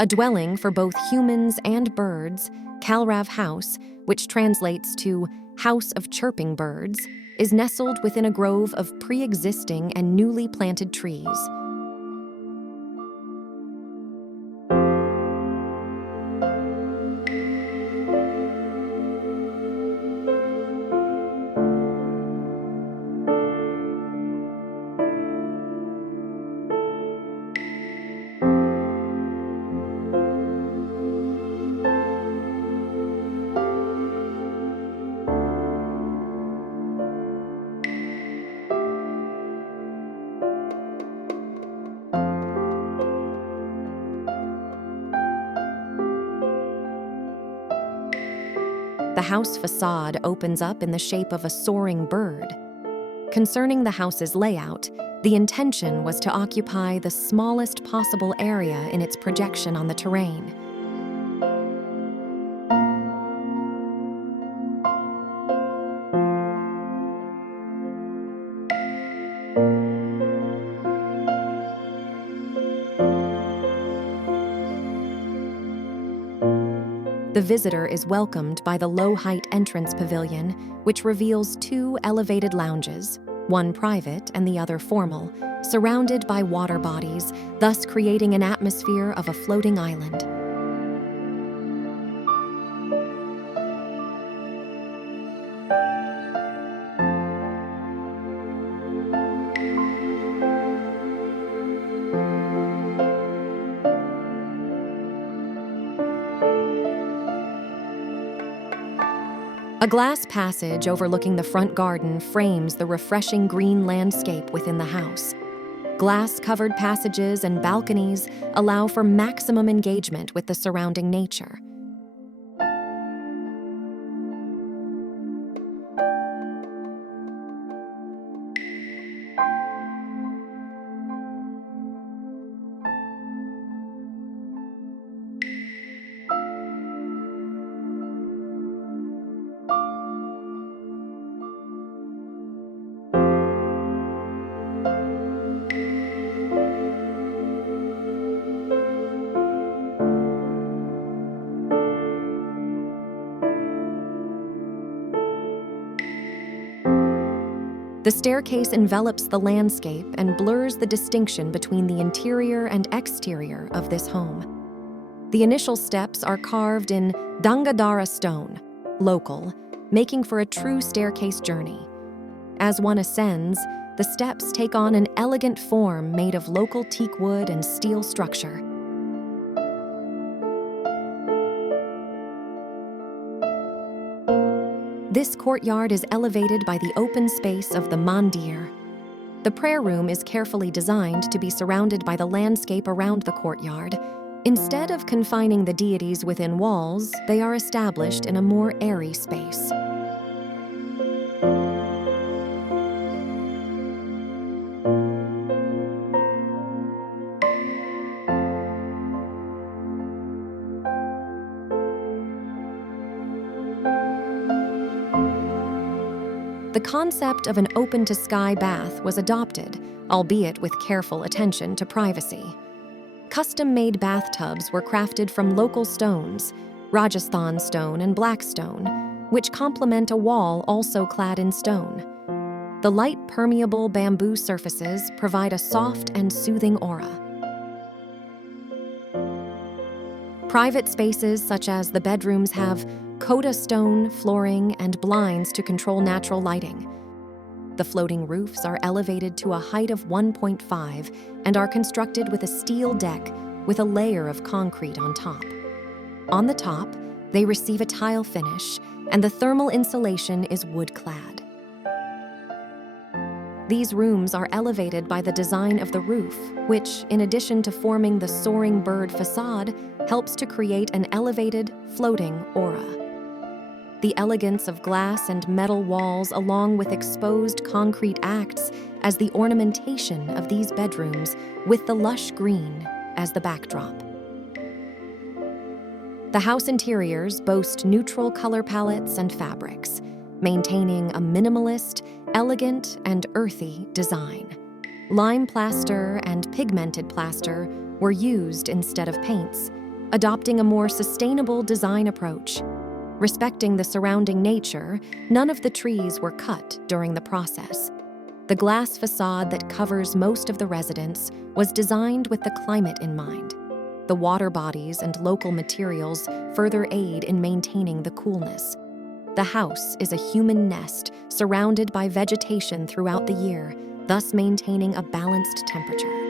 A dwelling for both humans and birds, Kalrav House, which translates to House of Chirping Birds, is nestled within a grove of pre-existing and newly planted trees. The house facade opens up in the shape of a soaring bird. Concerning the house's layout, the intention was to occupy the smallest possible area in its projection on the terrain. The visitor is welcomed by the low-height entrance pavilion, which reveals two elevated lounges, one private and the other formal, surrounded by water bodies, thus creating an atmosphere of a floating island. A glass passage overlooking the front garden frames the refreshing green landscape within the house. Glass-covered passages and balconies allow for maximum engagement with the surrounding nature. The staircase envelops the landscape and blurs the distinction between the interior and exterior of this home. The initial steps are carved in Dangadara stone, local, making for a true staircase journey. As one ascends, the steps take on an elegant form made of local teak wood and steel structure. This courtyard is elevated by the open space of the mandir. The prayer room is carefully designed to be surrounded by the landscape around the courtyard. Instead of confining the deities within walls, they are established in a more airy space. The concept of an open-to-sky bath was adopted, albeit with careful attention to privacy. Custom-made bathtubs were crafted from local stones, Rajasthan stone and black stone, which complement a wall also clad in stone. The light-permeable bamboo surfaces provide a soft and soothing aura. Private spaces such as the bedrooms have Koda stone, flooring, and blinds to control natural lighting. The floating roofs are elevated to a height of 1.5 and are constructed with a steel deck with a layer of concrete on top. On the top, they receive a tile finish, and the thermal insulation is wood-clad. These rooms are elevated by the design of the roof, which, in addition to forming the soaring bird facade, helps to create an elevated, floating aura. The elegance of glass and metal walls along with exposed concrete acts as the ornamentation of these bedrooms with the lush green as the backdrop. The house interiors boast neutral color palettes and fabrics, maintaining a minimalist, elegant, and earthy design. Lime plaster and pigmented plaster were used instead of paints, adopting a more sustainable design approach. Respecting the surrounding nature, none of the trees were cut during the process. The glass facade that covers most of the residence was designed with the climate in mind. The water bodies and local materials further aid in maintaining the coolness. The house is a human nest surrounded by vegetation throughout the year, thus maintaining a balanced temperature.